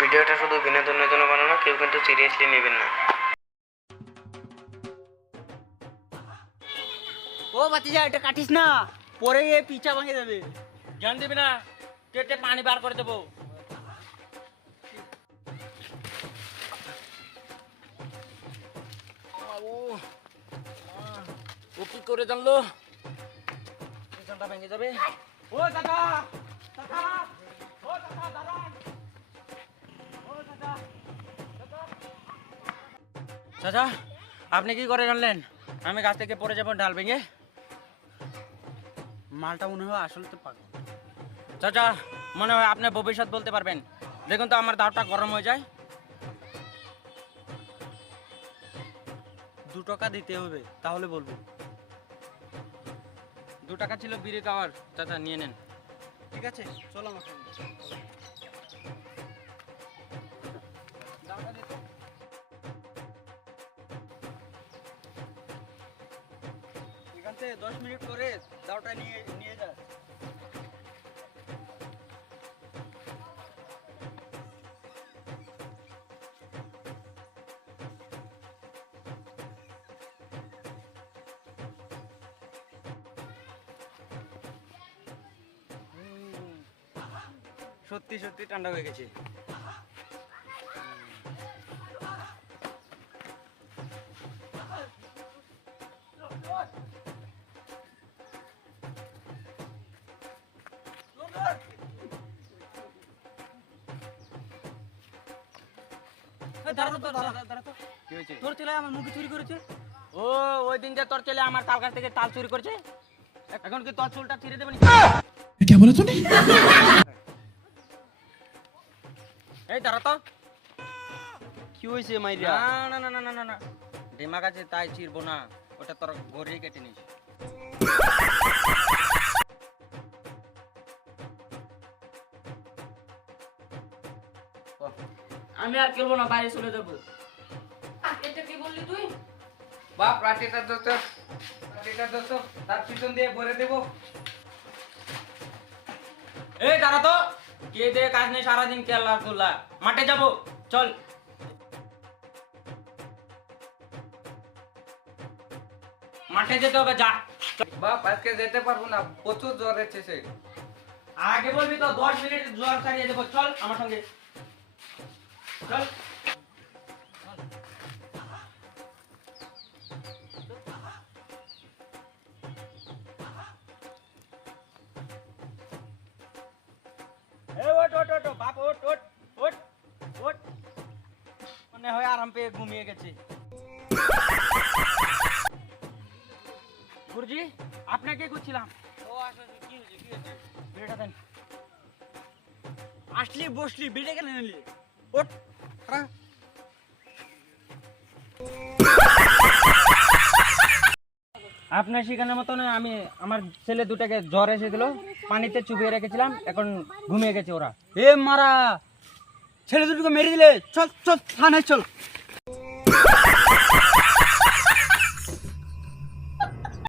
ভিডিওটা শুধু বিনোদনের জন্য বানানো, কেউ কিন্তু সিরিয়াসলি নেবেন না। ও বাতিজা, এটা কাটিস না, পরে গিয়ে পিচা ভাঙে যাবে। জ্ঞান দিবি না, কেটে পানি বার করে দেবো। ও কি করে জানলো পিছনটা ভেঙে যাবে? ও দাদা, দাদা, ও দাদা, দাঁড়ান। ও দাদা, চাচা, আপনি কি করে জানলেন আমি গাছ থেকে পড়ে যাবো ঢাল ভেঙে? মালটা মনে হয় আসলে তো পাগল। চাচা, মনে হয় আপনি ভবিষ্যৎ বলতে পারবেন। দেখুন তো আমার দাঁতটা গরম হয়ে যায়। 2 টাকা দিতে হবে, তাহলে বলবো। 2 টাকা ছিল বিড়ি খাওয়ার, চাচা নিয়ে নেন। ঠিক আছে, চলো আমার সঙ্গে। এখান থেকে 10 মিনিট করে দাওটা নিয়ে নিয়ে যা। সত্যি সত্যি ঠান্ডা হয়ে গেছে। কি হয়েছে? তোর ছেলে আমার মুখে চুরি করেছে। ও, ওই দিন যে তোর ছেলে আমার তাল গাছ থেকে তাল চুরি করেছে, এখন কি তোর চুলটা ছিঁড়ে দেবেন? क्या बोला तूने? এই দাঁড়া তো। কি হয়েছে মাইরা? না না না না না না, ডিমাগ আছে তাই চিরবো না, ওটা তোর ঘরেই কেটে নিস। আমি আর খেলবো না, বাইরে চলে যাবো। এটা কি বললি তুই? বাপ, লাঠিটা দোস্ত, লাঠিটা দোস্ত, তার পিছন দিয়ে ভরে দেবো। এই দাঁড়া তো, কে দিয়ে কাজ নেই, সারাদিন খেলা খোলা, মাঠে যাবো, চল। মাঠে যেতে হবে, যা। বাপ, আজকে যেতে পারবো না, প্রচুর জ্বর এসেছে। আগে বলবি তো, 10 মিনিট জ্বর ছাড়িয়ে দেবো, চল আমার সঙ্গে, চল। ওট ওট ওট, বাপ ওট ওট ওট ওট, মনে হয় আরাম পেয়ে ঘুমিয়ে গেছে। গুরুজি, আপনাকে করছিলাম। ও আসলে কি হয়েছে, কি হয়েছে? বিড়িটা দেন। আসলি বসলি, বিড়ে কেন নিলি? ওঠ, খাড়া। আপনার সেখানের মতন আমি আমার ছেলে দুটাকে জ্বর এসেছিল, পানিতে চুবিয়ে রেখেছিলাম, এখন ঘুমিয়ে গেছে ওরা। এ মারা, ছেলে দুটোকে মেরে দিলে। চল চল, থানায় চল।